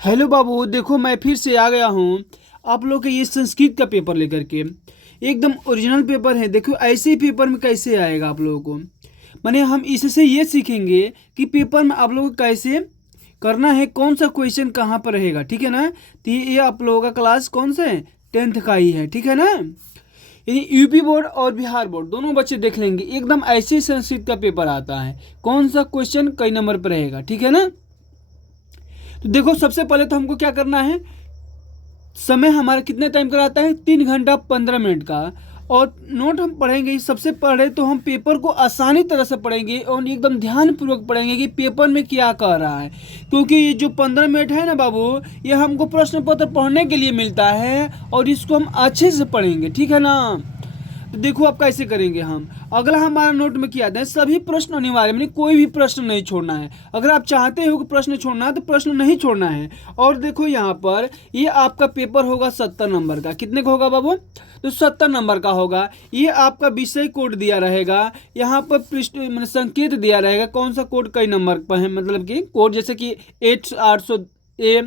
Hello बाबू, देखो मैं फिर से आ गया हूँ आप लोग के ये संस्कृत का पेपर लेकर के। एकदम ओरिजिनल पेपर है। देखो ऐसे ही पेपर में कैसे आएगा आप लोगों को। माने हम इससे ये सीखेंगे कि पेपर में आप लोगों को कैसे करना है, कौन सा क्वेश्चन कहाँ पर रहेगा। ठीक है ना। तो ये आप लोगों का क्लास कौन सा है, 10th का ही है। ठीक है ना। यानी यूपी बोर्ड और बिहार बोर्ड दोनों बच्चे देख लेंगे। एकदम ऐसे ही संस्कृत का पेपर आता है, कौन सा क्वेश्चन कई नंबर पर रहेगा। ठीक है ना। तो देखो सबसे पहले तो हमको क्या करना है, समय हमारा कितने टाइम का आता है, 3 घंटा 15 मिनट का। और नोट हम पढ़ेंगे। सबसे पहले तो हम पेपर को आसानी तरह से पढ़ेंगे और एकदम ध्यान पूर्वक पढ़ेंगे कि पेपर में क्या कह रहा है। क्योंकि ये जो 15 मिनट है ना बाबू, ये हमको प्रश्न पत्र पढ़ने के लिए मिलता है और इसको हम अच्छे से पढ़ेंगे। ठीक है ना। तो देखो आप कैसे करेंगे। हम अगला हमारा नोट में किया था, सभी प्रश्न अनिवार्य, मैंने कोई भी प्रश्न नहीं छोड़ना है। अगर आप चाहते हो कि प्रश्न छोड़ना है तो प्रश्न नहीं छोड़ना है। और देखो यहाँ पर ये आपका पेपर होगा 70 नंबर का। कितने का होगा बाबू, तो 70 नंबर का होगा। ये आपका विषय कोड दिया रहेगा, यहाँ पर पृष्ठ मैंने संकेत दिया रहेगा कौन सा कोड कई नंबर पर है। मतलब कि कोड जैसे कि 800A,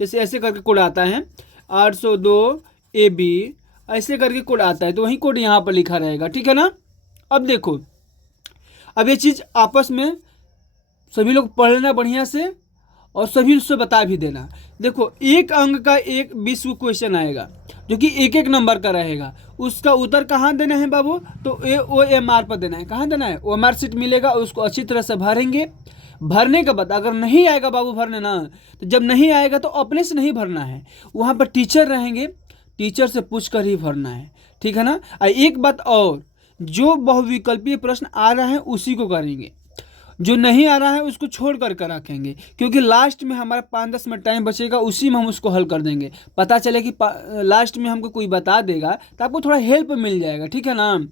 जैसे ऐसे करके कोड आता है 802AB, ऐसे करके कोड आता है। तो वही कोड यहाँ पर लिखा रहेगा। ठीक है ना। अब देखो, अब ये चीज़ आपस में सभी लोग पढ़ लेना बढ़िया से और सभी उससे बता भी देना। देखो एक अंक का एक 20 क्वेश्चन आएगा जो कि एक एक नंबर का रहेगा। उसका उत्तर कहाँ देना है बाबू, तो OMR पर देना है। कहाँ देना है, OMR सीट मिलेगा, उसको अच्छी तरह से भरेंगे। भरने के बाद अगर नहीं आएगा बाबू भरने ना, तो जब नहीं आएगा तो अपने से नहीं भरना है, वहाँ पर टीचर रहेंगे, टीचर से पूछ कर ही भरना है। ठीक है ना। एक बात और, जो बहुविकल्पीय प्रश्न आ रहा है उसी को करेंगे, जो नहीं आ रहा है उसको छोड़ कर रखेंगे। क्योंकि लास्ट में हमारा 5-10 मिनट टाइम बचेगा, उसी में हम उसको हल कर देंगे। पता चले कि लास्ट में हमको कोई बता देगा तो आपको थोड़ा हेल्प मिल जाएगा। ठीक है ना।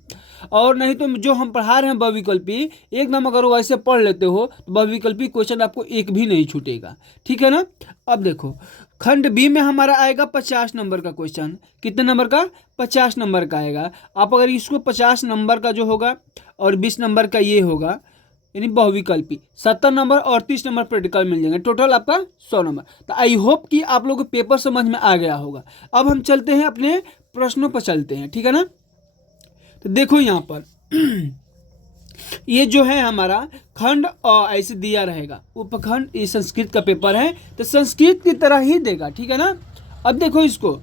और नहीं तो जो हम पढ़ा रहे हैं बहुविकल्पी, एकदम अगर वो ऐसे पढ़ लेते हो तो बहुविकल्पी क्वेश्चन आपको एक भी नहीं छूटेगा। ठीक है ना। अब देखो खंड बी में हमारा आएगा 50 नंबर का क्वेश्चन। कितने नंबर का, 50 नंबर का आएगा। आप अगर इसको 50 नंबर का जो होगा और 20 नंबर का ये होगा, यानी बहुविकल्पी 70 नंबर और 30 नंबर प्रैक्टिकल मिल जाएंगे। टोटल आपका 100 नंबर। तो आई होप कि आप लोगों को पेपर समझ में आ गया होगा। अब हम चलते हैं अपने प्रश्नों पर चलते हैं। ठीक है ना। तो देखो यहाँ पर ये जो है हमारा खंड ऐसे दिया रहेगा, उपखंड। ये संस्कृत का पेपर है तो संस्कृत की तरह ही देगा। ठीक है ना। अब देखो इसको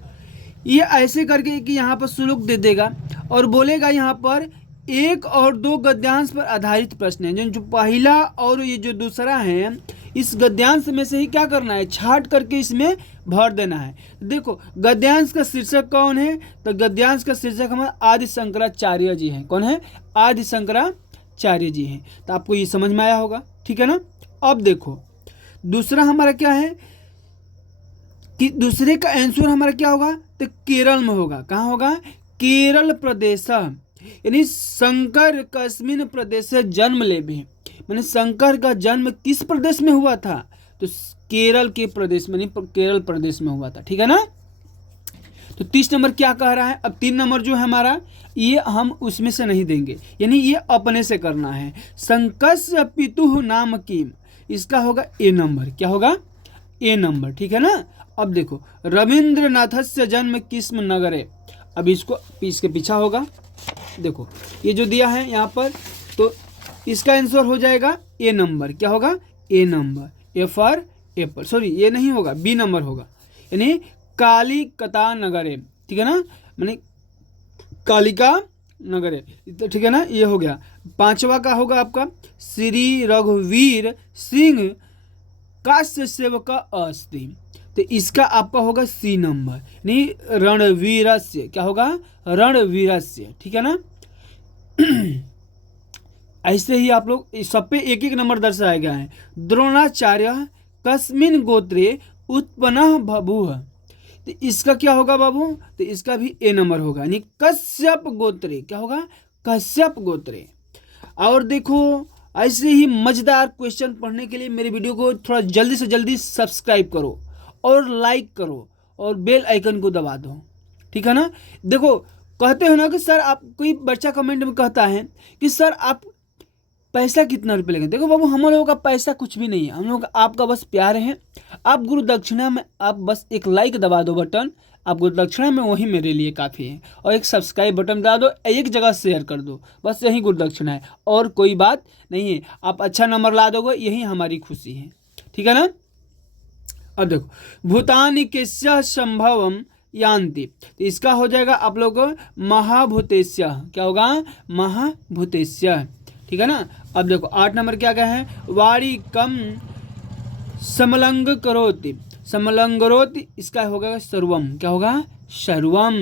ये ऐसे करके कि यहाँ पर श्लोक दे देगा और बोलेगा यहाँ पर 1 और 2 गद्यांश पर आधारित प्रश्न है। जो पहला और ये जो दूसरा है, इस गद्यांश में से ही क्या करना है, छाट करके इसमें भर देना है। देखो गद्यांश का शीर्षक कौन है, तो गद्यांश का शीर्षक हमारा आदि शंकराचार्य जी हैं। कौन है, आदि शंकराचार्य जी हैं। तो आपको ये समझ में आया होगा। ठीक है ना। अब देखो दूसरा हमारा क्या है कि दूसरे का आंसर हमारा क्या होगा, तो केरल में होगा। कहाँ होगा, केरल प्रदेश। यानी शंकर कस्मिन प्रदेश से जन्म ले भी, मैंने शंकर का जन्म किस प्रदेश में हुआ था, तो केरल के प्रदेश में, केरल प्रदेश में हुआ था। ठीक है ना। तो 30 नंबर क्या कह रहा है। अब 3 नंबर जो है हमारा, ये हम उसमें से नहीं देंगे, यानी ये अपने से करना है। संकस्य पितुः नाम किम, इसका होगा A नंबर। क्या होगा, A नंबर। ठीक है ना। अब देखो रविंद्रनाथस्य जन्म किस्म नगरे, अब इसके पीछा होगा। देखो ये जो दिया है यहाँ पर, तो इसका आंसर हो जाएगा A नंबर। क्या होगा, A number. A for Apple, sorry ये नहीं होगा, B नंबर होगा, यानी कालिकता नगरे। ठीक है ना, माने कालिका नगरे। तो ठीक है ना, ये हो गया। 5वां का होगा आपका श्री रघुवीर सिंह काश्य सेवक अस्ति, तो इसका आपका होगा C नंबर, नहीं रणवीरस्य। क्या होगा, रणवीरस्य। ठीक है ना। ऐसे ही आप लोग सब पे एक एक नंबर दर्शाया गया है। द्रोणाचार्य कस्मिन गोत्रे उत्पन्न बभूव, तो इसका क्या होगा बाबू, तो इसका भी A नंबर होगा, यानी कश्यप गोत्रे। क्या होगा, कश्यप गोत्रे। और देखो ऐसे ही मजेदार क्वेश्चन पढ़ने के लिए मेरे वीडियो को थोड़ा जल्दी से जल्दी सब्सक्राइब करो और लाइक करो और बेल आइकन को दबा दो। ठीक है ना। देखो कहते हो ना कि सर आप, कोई बच्चा कमेंट में कहता है कि सर आप पैसा कितना रुपये लेंगे। देखो बाबू हम लोगों का पैसा कुछ भी नहीं है, हम लोग का आपका बस प्यार है, आप गुरु दक्षिणा में आप बस एक लाइक दबा दो बटन, आप गुरु दक्षिणा में वही मेरे लिए काफ़ी है। और एक सब्सक्राइब बटन दबा दो, एक जगह शेयर कर दो, बस यही गुरु दक्षिणा है और कोई बात नहीं है। आप अच्छा नंबर ला दोगे यही हमारी खुशी है, ठीक है ना। अब देखो भूतानि केस्य संभवम यान्ति, तो इसका हो जाएगा आप लोग महाभूतेस्य, क्या होगा महाभूतेस्य, ठीक है ना। अब देखो 8 नंबर क्या है, वारी कम समलंग करोति, समलंगरोति इसका होगा सर्वम, क्या होगा सर्वम।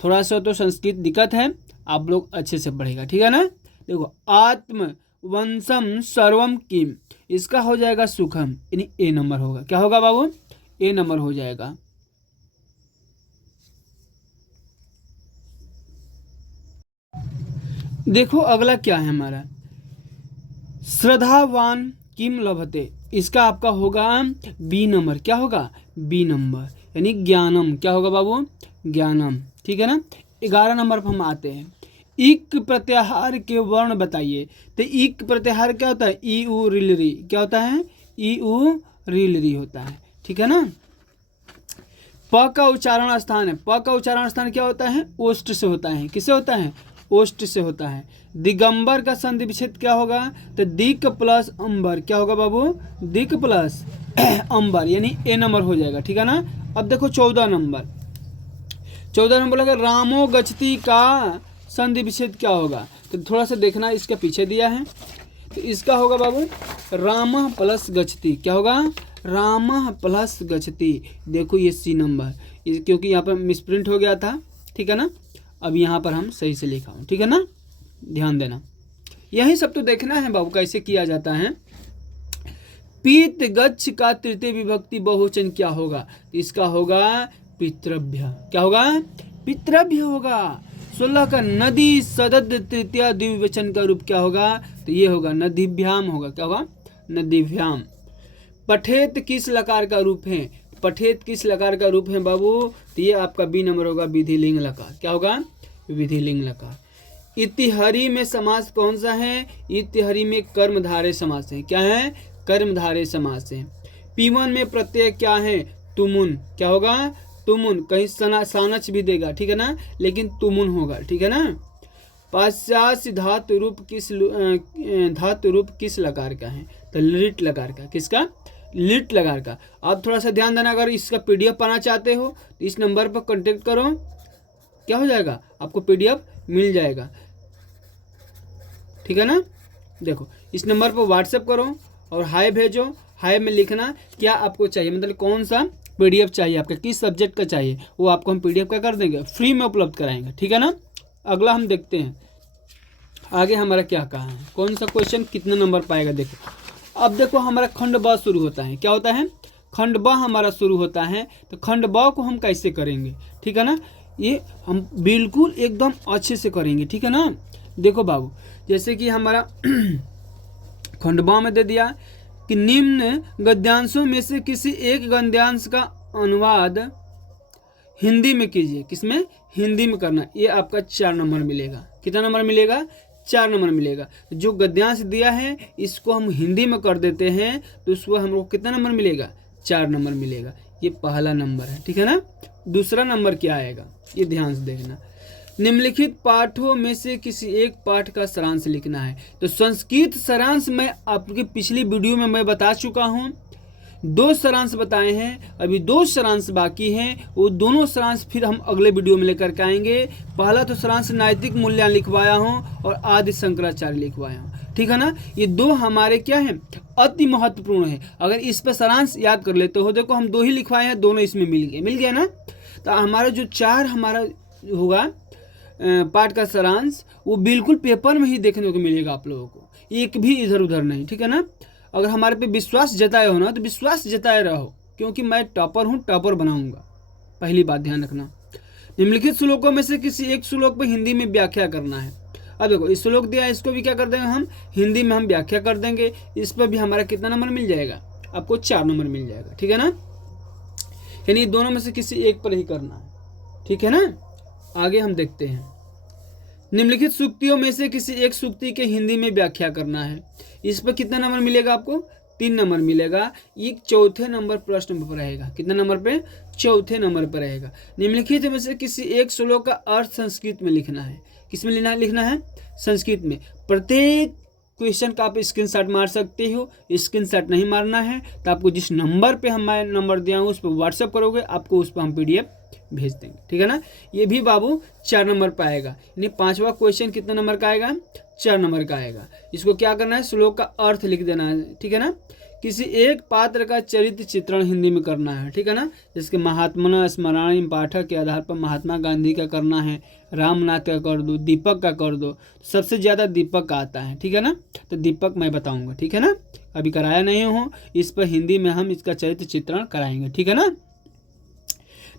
थोड़ा सा तो संस्कृत दिक्कत है, आप लोग अच्छे से पढ़ेगा, ठीक है ना। देखो आत्म वंशम सर्वम किम, इसका हो जाएगा सुखम, यानी ए नंबर होगा, क्या होगा बाबू ए नंबर हो जाएगा। देखो अगला क्या है हमारा, श्रद्धावान किम लभते, इसका आपका होगा बी नंबर, क्या होगा बी नंबर, यानी ज्ञानम, क्या होगा बाबू ज्ञानम, ठीक है ना। 11 नंबर पर हम आते हैं, इक प्रत्याहार के वर्ण बताइए। तो इक प्रत्याहार क्या होता है, ई उ रिलरी, क्या होता है ई उ रिलरी होता है, ठीक है ना। प का उच्चारण स्थान है, प का उच्चारण स्थान क्या होता है, ओष्ठ से होता है, किससे होता है ओष्ठ से होता है। दिगंबर का संधि विच्छेद क्या होगा, तो दिक प्लस अंबर, क्या होगा बाबू दिक प्लस अंबर, यानी ए नंबर हो जाएगा, ठीक है ना। अब देखो 14 नंबर, 14 नंबर लगा रामो गच्छति का संधि विच्छेद क्या होगा, तो थोड़ा सा देखना इसके पीछे दिया है, तो इसका होगा बाबू राम प्लस गच्छति, क्या होगा राम प्लस गच्छति। देखो ये सी नंबर, क्योंकि यहाँ पर मिसप्रिंट हो गया था, ठीक है ना। अब यहाँ पर हम सही से लिखा हूँ, ठीक है ना, ध्यान देना। यही सब तो देखना है बाबू कैसे किया जाता है। पीत गच्छ का तृतीय विभक्ति बहुवचन क्या होगा, इसका होगा पितृभ्य, क्या होगा पितृभ्य होगा। 16 का नदी सदद तृतीय द्विवचन का रूप क्या होगा, तो ये होगा नदीभ्याम होगा, क्या होगा नदीभ्याम। पठेत किस लकार का रूप है, पठेत किस लकार का रूप है बाबू, तो ये आपका बी नंबर होगा विधिलिंग लकार, क्या होगा विधिलिंग लकार। इतिहरी में समास कौन सा है, इतिहरी में कर्मधारय समास है, क्या है कर्मधारय समास है। P1 में प्रत्यय क्या है, तुमुन, क्या होगा तुमुन, कहीं सानच भी देगा, ठीक है ना, लेकिन तुमुन होगा, ठीक है ना। पाश्चात्य धातु रूप किस लकार का है, तो लिट लकार का, किसका लिट लकार का। आप थोड़ा सा ध्यान देना, अगर इसका PDF पाना चाहते हो तो इस नंबर पर कांटेक्ट करो, क्या हो जाएगा आपको PDF मिल जाएगा, ठीक है ना। देखो इस नंबर पर व्हाट्सएप करो और हाय भेजो, हाय में लिखना क्या आपको चाहिए, मतलब कौन सा PDF चाहिए आपका, किस सब्जेक्ट का चाहिए, वो आपको हम PDF का कर देंगे, फ्री में उपलब्ध कराएंगे, ठीक है ना। अगला हम देखते हैं आगे हमारा क्या कहा है, कौन सा क्वेश्चन कितने नंबर पाएगा। देखो अब देखो हमारा खंड ब शुरू होता है, क्या होता है खंड ब हमारा शुरू होता है, तो खंड ब को हम कैसे करेंगे, ठीक है ना, ये हम बिल्कुल एकदम अच्छे से करेंगे, ठीक है ना। देखो बाबू जैसे कि हमारा खंड ब में दे दिया कि निम्न गद्यांशों में से किसी एक गद्यांश का अनुवाद हिंदी में कीजिए, किसमें हिंदी में करना, ये आपका 4 नंबर मिलेगा। कितना नंबर मिलेगा 4 नंबर मिलेगा। जो गद्यांश दिया है इसको हम हिंदी में कर देते हैं तो उसको हम लोग कितना नंबर मिलेगा 4 नंबर मिलेगा, ये पहला नंबर है, ठीक है ना। दूसरा नंबर क्या आएगा ये ध्यान से देखना, निम्नलिखित पाठों में से किसी एक पाठ का सारांश लिखना है। तो संस्कृत सारांश मैं आपकी पिछली वीडियो में मैं बता चुका हूँ, 2 सारांश बताए हैं, अभी 2 सारांश बाकी हैं, वो दोनों सारांश फिर हम अगले वीडियो में लेकर के आएंगे। पहला तो सारांश नैतिक मूल्यांकन लिखवाया हूँ और आदि शंकराचार्य लिखवाया हूँ, ठीक है ना। ये 2 हमारे क्या है अति महत्वपूर्ण है, अगर इस पर सारांश याद कर लेते हो, देखो हम 2 ही लिखवाए हैं, दोनों इसमें मिल गया ना। तो हमारा जो 4 हमारा होगा पाठ का सारांश वो बिल्कुल पेपर में ही देखने को मिलेगा आप लोगों को, एक भी इधर उधर नहीं, ठीक है ना। अगर हमारे पे विश्वास जताए हो ना तो विश्वास जताए रहो, क्योंकि मैं टॉपर हूँ, टॉपर बनाऊंगा, पहली बात ध्यान रखना। निम्नलिखित श्लोकों में से किसी एक श्लोक पर हिंदी में व्याख्या करना है। अब देखो इस श्लोक दिया है, इसको भी क्या कर देंगे हम हिंदी में हम व्याख्या कर देंगे, इस पर भी हमारा कितना नंबर मिल जाएगा आपको 4 नंबर मिल जाएगा, ठीक है ना। यानी दोनों में से किसी एक पर ही करना है, ठीक है ना। आगे हम देखते हैं, निम्नलिखित सूक्तियों में से किसी एक सूक्ति के हिंदी में व्याख्या करना है, इस पर कितना नंबर मिलेगा आपको 3 नंबर मिलेगा। ये चौथे नंबर प्रश्न पर रहेगा। कितने नंबर पे? चौथे नंबर पर रहेगा। निम्नलिखित में से किसी एक श्लोक का अर्थ संस्कृत में लिखना है। किसमें लिखना है? संस्कृत में। प्रत्येक क्वेश्चन का आप स्क्रीनशॉट मार सकते हो। स्क्रीनशॉट नहीं मारना है तो आपको जिस नंबर पे मैं नंबर दिया हूँ उस पर व्हाट्सअप करोगे, आपको उस पर हम PDF भेज देंगे। ठीक है ना। ये भी बाबू 4 नंबर पर आएगा। यानी 5वां क्वेश्चन कितने नंबर का आएगा? 4 नंबर का आएगा। इसको क्या करना है? श्लोक का अर्थ लिख देना है। ठीक है ना। किसी एक पात्र का चरित्र चित्रण हिंदी में करना है। ठीक है ना। जिसके महात्मना स्मरणी पाठक के आधार पर महात्मा गांधी का करना है, रामनाथ का कर दो, दीपक का कर दो। सबसे ज़्यादा दीपक का आता है। ठीक है ना। तो दीपक मैं बताऊंगा। ठीक है ना। अभी कराया नहीं हो, इस पर हिंदी में हम इसका चरित्र चित्रण कराएंगे। ठीक है ना।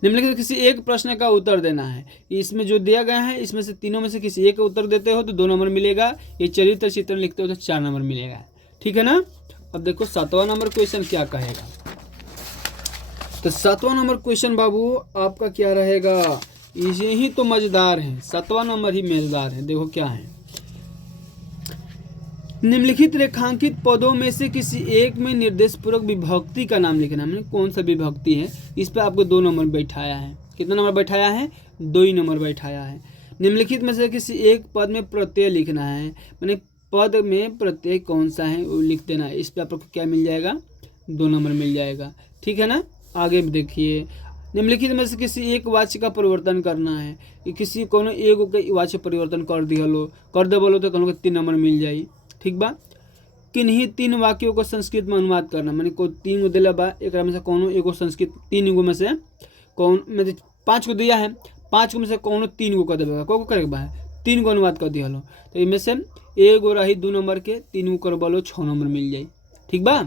निम्नलिखित किसी एक प्रश्न का उत्तर देना है। इसमें जो दिया गया है इसमें से तीनों में से किसी एक का उत्तर देते हो तो 2 नंबर मिलेगा। ये चरित्र चित्रण लिखते हो तो 4 नंबर मिलेगा। ठीक है ना। अब देखो 7वां नंबर क्वेश्चन क्या कहेगा। तो 7वां नंबर क्वेश्चन बाबू आपका क्या रहेगा? ये ही तो मजेदार है। 7वां नंबर ही मजेदार है। देखो क्या है। निम्नलिखित रेखांकित पदों में से किसी एक में निर्देश पूर्वक विभक्ति का नाम लिखना है। कौन सा विभक्ति है? इस पर आपको 2 नंबर बैठाया है। कितना नंबर बैठाया है? 2 ही नंबर बैठाया है। निम्नलिखित में से किसी एक पद में प्रत्यय लिखना है। मैंने पद में प्रत्यय कौन सा है वो लिख देना है। इस पर आपको क्या मिल जाएगा? 2 नंबर मिल जाएगा। ठीक है ना। आगे देखिए। निम्नलिखित में से किसी एक वाक्य का परिवर्तन करना है। कि किसी कोनो एगो के वाक्य परिवर्तन कर दे बोलो तो कोनो 3 नंबर मिल जाई। ठीक बा। किन्हीं 3 वाक्यों को संस्कृत में अनुवाद करना। मैंने को 3 गो दिला बा, एक में से कोनो एगो संस्कृत 3 गो में से कौन में 5 गो दिया है, 5 गो में से कोनो 3 गो कर देगा। को करे बा 3 गो अनुवाद कर दिया लो तो इनमें से एगो रही 2 नंबर के, 3 गो कर बोलो 6 नंबर मिल जाए। ठीक बा।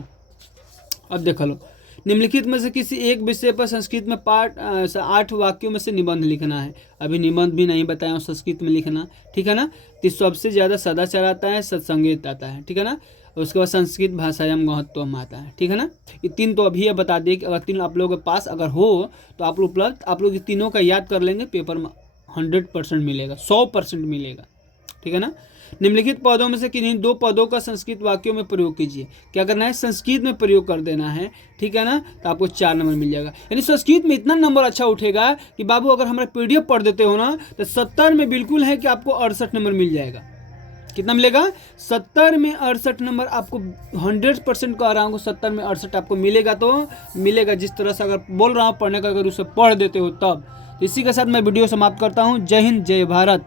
अब देख लो। निम्नलिखित में से किसी एक विषय पर संस्कृत में 8 वाक्यों में से निबंध लिखना है। अभी निबंध भी नहीं बताया हूँ संस्कृत में लिखना। ठीक है ना। तो सबसे ज़्यादा सदाचार आता है, सत्संगीत आता है। ठीक है ना। उसके बाद संस्कृत भाषायाम महत्वम आता है। ठीक है ना। ये 3 तो अभी बता दिए कि अगर 3 आप लोगों के पास अगर हो तो आप लोग तीनों का याद कर लेंगे, पेपर में 100% मिलेगा, 100% मिलेगा। ठीक है ना। निम्नलिखित पदों में से किन्हीं 2 पदों का संस्कृत वाक्यों में प्रयोग कीजिए। क्या करना है? संस्कृत में प्रयोग कर देना है। ठीक है ना। तो आपको 4 नंबर मिल जाएगा। यानी संस्कृत में इतना नंबर अच्छा उठेगा कि बाबू अगर हमारा PDF पढ़ देते हो ना तो 70 में बिल्कुल है कि आपको 68 नंबर मिल जाएगा। कितना मिलेगा? 70 में 68 नंबर आपको 100% कह रहा हूँ। 70 में 68 आपको मिलेगा तो मिलेगा। जिस तरह से अगर बोल रहा हूँ पढ़ने का, अगर उसे पढ़ देते हो तब। इसी के साथ मैं वीडियो समाप्त करता हूँ। जय हिंद, जय भारत।